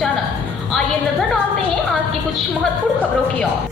अचानक। आइए नजर डालते हैं आज की कुछ महत्वपूर्ण खबरों की ओर।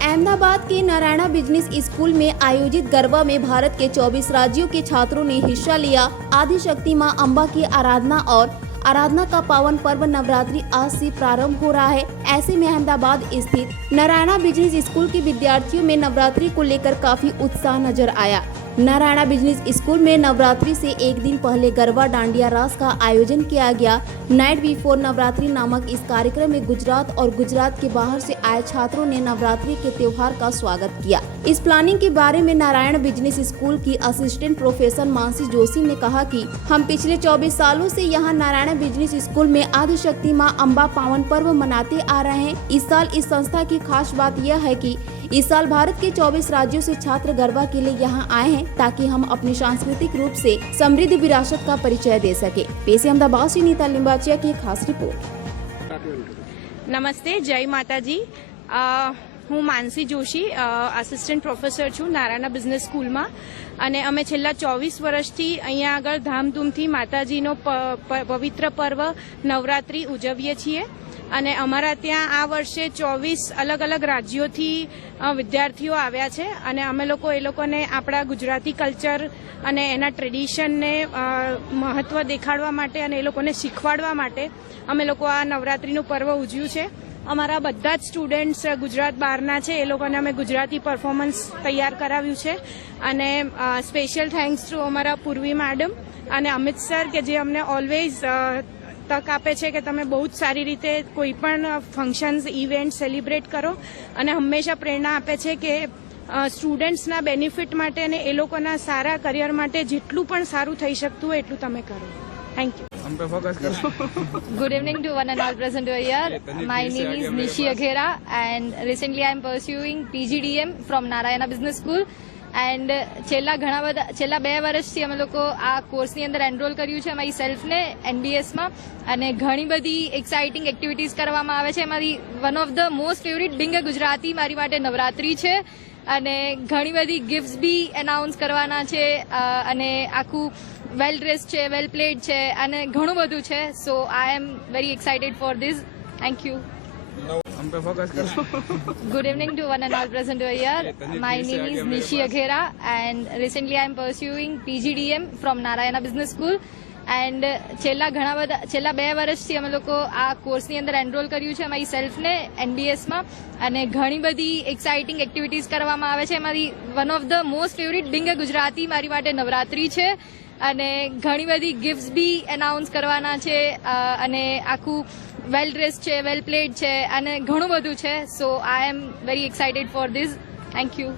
अहमदाबाद के नारायणा बिजनेस स्कूल में आयोजित गरबा में भारत के 24 राज्यों के छात्रों ने हिस्सा लिया। आदिशक्ति मां अम्बा की आराधना का पावन पर्व नवरात्रि आज से प्रारंभ हो रहा है। ऐसे में अहमदाबाद स्थित नारायणा बिजनेस स्कूल के विद्यार्थियों में नवरात्रि को लेकर काफी उत्साह नजर आया। नारायणा बिजनेस स्कूल में नवरात्रि से एक दिन पहले गरबा डांडिया रास का आयोजन किया गया। नाइट बिफोर नवरात्रि नामक इस कार्यक्रम में गुजरात और गुजरात के बाहर से आए छात्रों ने नवरात्रि के त्योहार का स्वागत किया। इस प्लानिंग के बारे में नारायण बिजनेस स्कूल की असिस्टेंट प्रोफेसर मानसी जोशी ने कहा कि हम पिछले 24 सालों से यहाँ नारायण बिजनेस स्कूल में आदिशक्ति मां अम्बा पावन पर्व मनाते आ रहे हैं। इस साल इस संस्था की खास बात यह है कि इस साल भारत के 24 राज्यों से छात्र गरबा के लिए यहाँ आए हैं ताकि हम अपनी सांस्कृतिक रूप से समृद्ध विरासत का परिचय दे सके। पेश है अहमदाबाद से नीता लिंबाचिया की खास रिपोर्ट। नमस्ते, जय माताजी। હું માનસી જોશી આસિસ્ટન્ટ પ્રોફેસર છું નારાયણા બિઝનેસ સ્કૂલમાં અને અમે છેલ્લા 24 વર્ષથી અહીંયા આગળ ધામધૂમથી માતાજીનો પવિત્ર પર્વ નવરાત્રિ ઉજવીએ છીએ અને અમારા ત્યાં આ વર્ષે 24 અલગ અલગ રાજ્યોથી વિદ્યાર્થીઓ આવ્યા છે અને અમે લોકો એ લોકોને આપણા ગુજરાતી કલ્ચર અને એના ટ્રેડિશનને મહત્વ દેખાડવા માટે અને એ લોકોને શીખવાડવા માટે અમે લોકો આ નવરાત્રિનું પર્વ ઉજવ્યું છે। અમારા બધા જ સ્ટુડન્ટ્સ ગુજરાત બહારના છે, એ લોકોને અમે ગુજરાતી પરફોર્મન્સ તૈયાર કરાવ્યું છે અને સ્પેશિયલ થેન્ક્સ ટુ અમારા પૂર્વી મેડમ અને અમિત સર કે જે અમને ઓલવેઝ તક આપે છે કે તમે બહુ જ સારી રીતે કોઈ પણ ફંક્શન્સ ઇવેન્ટ સેલિબ્રેટ કરો અને હંમેશા પ્રેરણા આપે છે કે સ્ટુડન્ટ્સના બેનિફિટ માટે અને એ લોકોના સારા કરિયર માટે જેટલું પણ સારું થઈ શકતું હોય એટલું તમે કરો। Thank you. Good evening to one and all present over here. My name is Nishi Aghera and recently I am pursuing PGDM from Narayana Business School and છેલ્લા 2 વર્ષથી અમે લોકો આ કોર્સની અંદર એનરોલ કર્યું છે અમારી સેલ્ફને NBSમાં અને ઘણી બધી એક્સાઇટિંગ એક્ટિવિટીઝ કરવામાં આવે છે। એમાંથી one of the most favourite Bing Gujarati મારી માટે નવરાત્રી છે અને ઘણી બધી ગિફ્ટ્સ બી એનાઉન્સ કરવાના છે અને આખું વેલ ડ્રેસ છે, વેલ પ્લેડ છે અને ઘણું બધું છે। So I am very excited for this. Thank you. Good evening to one and all present over here. My name is Nishi Aghera and recently I am pursuing PGDM from Narayana Business School and છેલ્લા 2 વર્ષથી અમે લોકો આ કોર્સની અંદર enrol કર્યું છે અમારી સેલ્ફને NBSમાં અને ઘણી બધી એક્સાઇટિંગ એક્ટિવિટીઝ કરવામાં આવે છે। એમાંથી one of the most favourite Bing Gujarati મારી માટે નવરાત્રી છે અને ઘણી બધી ગિફ્ટ્સ બી એનાઉન્સ કરવાના છે અને આખું વેલ ડ્રેસ છે, વેલ પ્લેડ છે અને ઘણું બધું છે। So I am very excited for this. Thank you.